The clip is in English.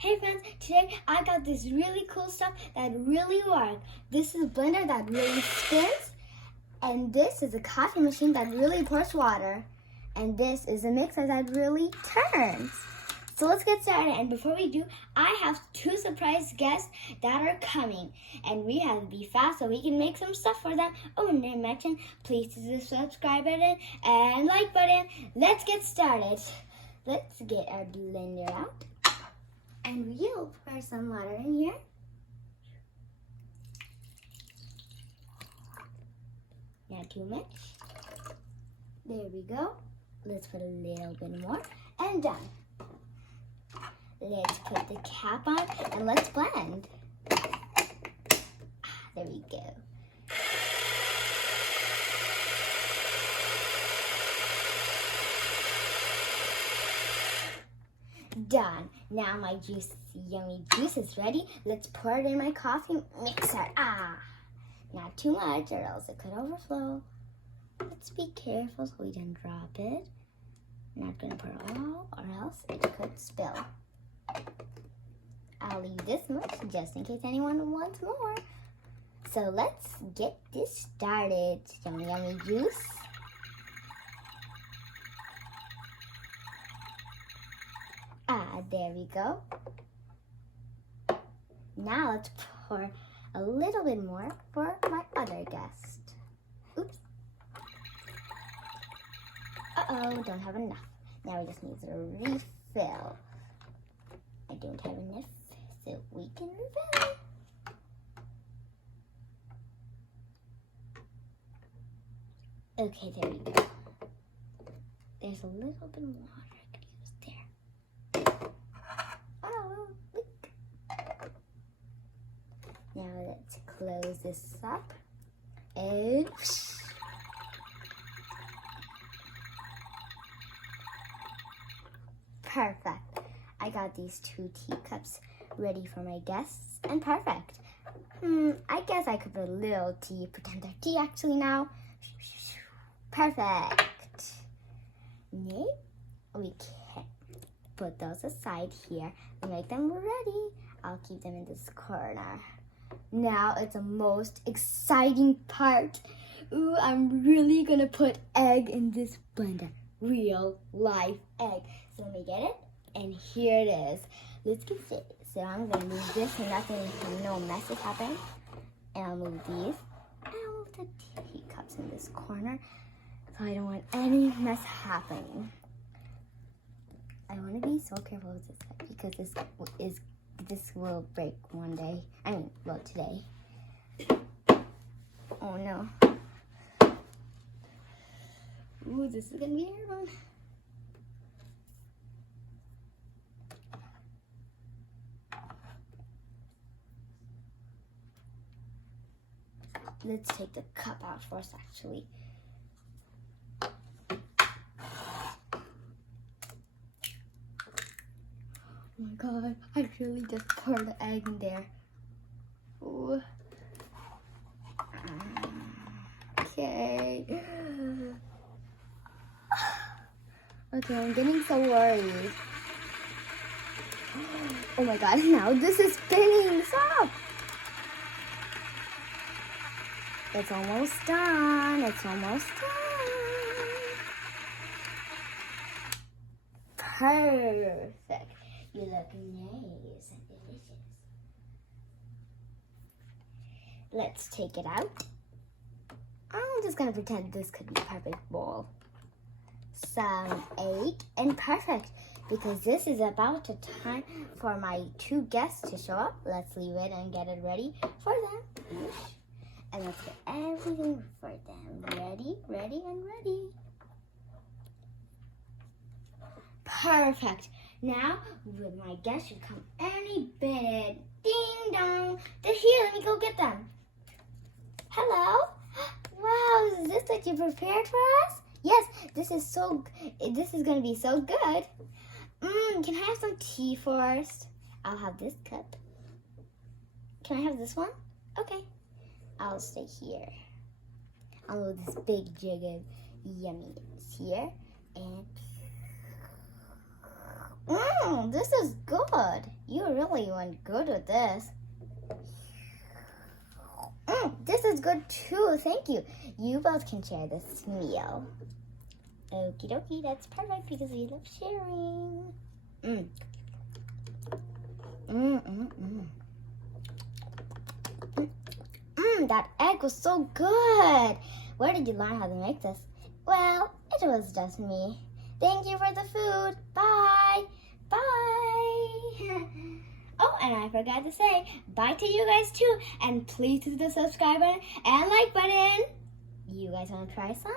Hey friends, today I got this really cool stuff that really works. This is a blender that really spins, and this is a coffee machine that really pours water, and this is a mixer that really turns. So let's get started, and before we do, I have two surprise guests that are coming, and we have to be fast so we can make some stuff for them. Oh, and I mentioned, please hit the subscribe button and like button. Let's get started. Let's get our blender out. And we'll pour some water in here. Not too much. There we go. Let's put a little bit more. And done. Let's put the cap on and let's blend. There we go. Done. Now my yummy juice is ready. Let's pour it in my coffee mixer. Not too much or else it could overflow. Let's be careful so we don't drop it. Not gonna pour all or else it could spill. I'll leave this much just in case anyone wants more. So let's get this started. Yummy, yummy juice. There we go. Now let's pour a little bit more for my other guest. Oops. Uh-oh, don't have enough. Now we just need a refill. I don't have enough, so we can refill. Okay, there we go. There's a little bit more. Now let's close this up and perfect. I got these 2 teacups ready for my guests and perfect. I guess I could put a little tea, pretend they're tea actually now. Perfect. Maybe we can put those aside here and make them ready. I'll keep them in this corner. Now it's the most exciting part. Ooh, I'm really gonna put egg in this blender. Real life egg. So let me get it. And here it is. Let's get it. So I'm gonna move this so no messes happen. And I'll move these. And I'll move the teacups in this corner. So I don't want any mess happening. I wanna be so careful with this because this will break one day. Well, today. Oh no. Ooh, this is gonna be a hard one. Let's take the cup out first, actually. Oh my god, I really just poured the egg in there. Ooh. Okay. Okay, I'm getting so worried. Oh my god, now this is spinning. Stop! It's almost done. It's almost done. Perfect. You look nice and delicious. Let's take it out. I'm just gonna pretend this could be a perfect bowl. Some egg and perfect because this is about the time for my 2 guests to show up. Let's leave it and get it ready for them. And let's get everything for them. Ready, ready, and ready. Perfect. Now, my guests should come any minute. Ding dong. They're here. Let me go get them. Hello. Wow, is this what you prepared for us? Yes, this is going to be so good. Can I have some tea first? I'll have this cup. Can I have this one? Okay. I'll stay here. I'll move this big jug of yumminess here. And this is good. You really went good with this. This is good too. Thank you. You both can share this meal. Okie dokie. That's perfect because we love sharing. That egg was so good. Where did you learn how to make this? Well, it was just me. Thank you for the food. Bye. Bye. Oh, and I forgot to say bye to you guys too. And please hit the subscribe button and like button. You guys want to try some?